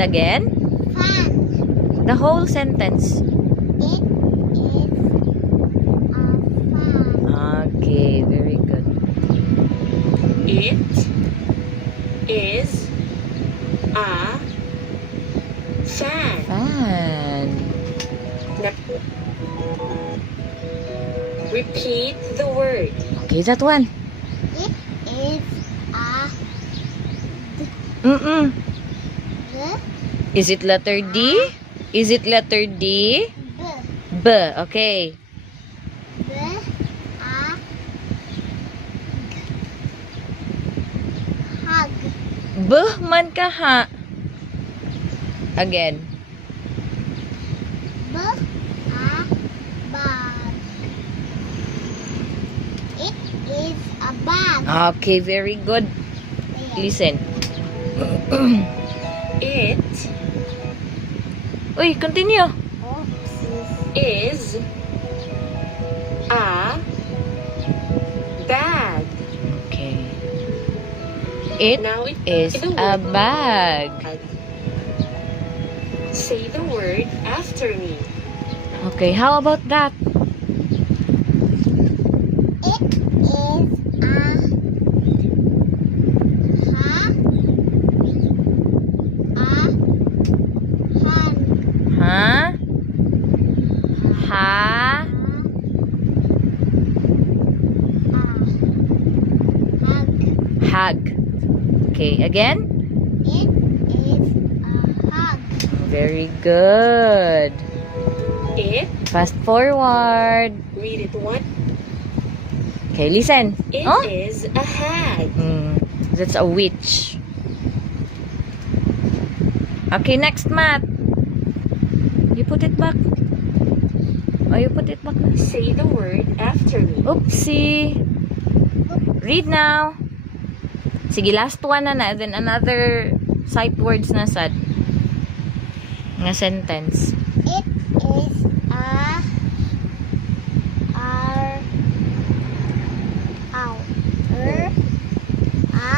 it again. Fan. The whole sentence. It is a fan. Okay, very good. It is a fan. Fan. Repeat the word. Okay, that one. It is a Mm-mm. the Is it letter D? Is it letter D? b B. Okay. the a hug. B man ka ha. Again. B a bag. It is a bag. Okay, very good. There. Listen. It Uy, continue. Oops. is a bag. Okay. It Now it is the a word bag. Say the word after me. Okay, how about that? It is a han. Ha? Ha? Hug. Hug. Okay, again? It is a hug. Very good. It, Fast forward. read it one. Okay, listen. It Oh? is a hag. That's a witch. Okay, next, Matt. You put it back. Oh, you put it back. Say the word after me. Oopsie. Read now. Sige, last one na. Then another sight words na sad. Nga sentence. It is a r ow er a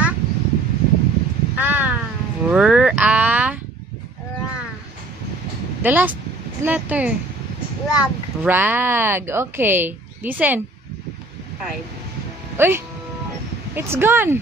R-A. ra The last letter. rug. Rag. Okay. Listen. 5. Uy! It's gone!